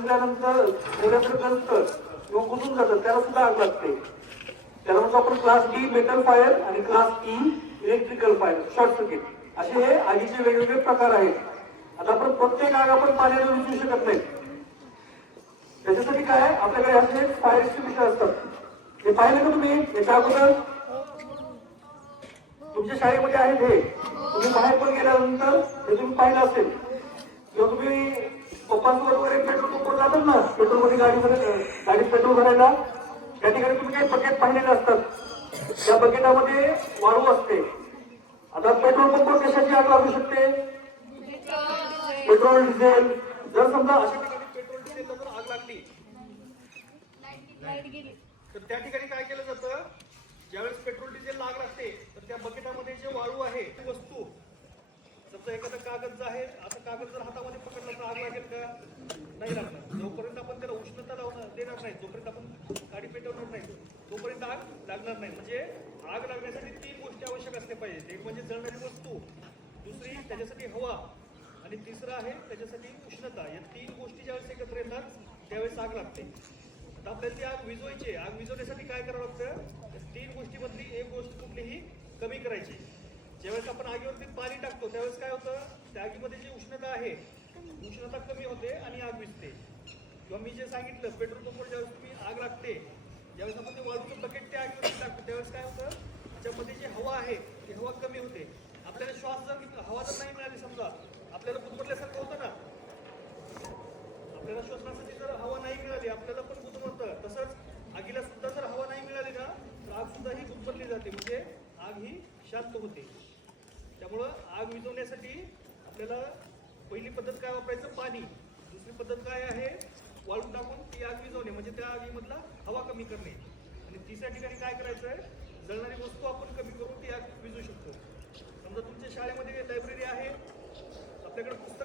गंजल्यानंतर थोड्याकडे गंजतं किंवा कुजून जातं त्याला सुद्धा आग लागते. त्याला म्हणतो आपण क्लास डी मेटल फायर आणि class E electrical fire, short circuit. असे हे आगीचे वेगवेगळे प्रकार आहेत. आता आपण प्रत्येक आग आपण पाण्याने विझवू शकत नाही. त्याच्यासाठी काय आपल्याकडे असे फायर एक्सटिंग्विशर असतात. हे पाहिले का तुम्ही याच्या अगोदर? तुमच्या शाळेमध्ये आहेत हे. तुम्ही बाहेर पण गेल्यानंतर हे तुम्ही पाहिलं असेल किंवा तुम्ही पप्पांसोबत वगैरे पेट्रोल पंपवर जातात ना, पेट्रोल मध्ये गाडीत पेट्रोल भरायला, त्या ठिकाणी तुम्ही काही बकेट पाहिलेले असतात. त्या बकेटामध्ये वाळू असते. आता पेट्रोल पंपवर कशाची आग लागू शकते? Petrol diesel. जर समजा अशा ठिकाणी पेट्रोल डिझेलला जर आग लागली तर त्या ठिकाणी काय केलं जातं, ज्यावेळेस पेट्रोल डिझेलला आग लागते तर त्या बकेटामध्ये जे वाळू आहे ती वस्तू, समजा एखादा कागद आहे, आता कागद जर हातामध्ये पकडला तर आग लागेल का? नाही लागणार. जोपर्यंत आपण त्याला उष्णता देणार नाही, जोपर्यंत आपण गाडी पेटवणार नाही, तोपर्यंत आग लागणार नाही. म्हणजे आग लागण्यासाठी 3 गोष्टी आवश्यक असल्या पाहिजेत. एक म्हणजे जळणारी वस्तू, दुसरी त्याच्यासाठी हवा, आणि तिसरं आहे त्याच्यासाठी उष्णता. या 3 गोष्टी ज्यावेळेस एकत्र येतात त्यावेळेस आग लागते. आता आपल्याला ती आग विझवायची. आग विझवण्यासाठी काय करावं लागतं? 3 गोष्टीमधली एक गोष्ट कुठलीही कमी करायची. ज्यावेळेस आपण आगीवरती पाणी टाकतो त्यावेळेस काय होतं, त्या आगीमध्ये जी उष्णता आहे उष्णता कमी होते आणि आग विझते. किंवा मी जे सांगितलं, पेट्रोल पंपवर ज्यावेळेस तुम्ही आग लागते, ज्यावेळेस आपण ते वाळूचं बकेट त्या आगीवरती टाकतो त्यावेळेस काय होतं, त्याच्यामध्ये जी हवा आहे ती हवा कमी होते. आपल्याला श्वास जर हवा जर नाही मिळाली, समजा आपल्याला गुदमरल्यासारखं होतं ना, आपल्याला श्वसनासाठी जर हवा नाही मिळाली आपल्याला पण गुदमरतं. तसंच आगीला सुद्धा जर हवा नाही मिळाली ना तर आग सुद्धा ही गुदमरली जाते, म्हणजे आग ही शांत होते. त्यामुळं आग विझवण्यासाठी आपल्याला पहिली पद्धत काय वापरायचं, पाणी. दुसरी पद्धत काय आहे, वाळू टाकून ती आग विझवणे, म्हणजे त्या आगीमधला हवा कमी करणे. आणि तिसऱ्या ठिकाणी काय करायचं आहे, जळणारी वस्तू आपण कमी करून ती आग विझू शकतो. समजा तुमच्या शाळेमध्ये लायब्ररी आहे, आपल्याकडे पुस्तक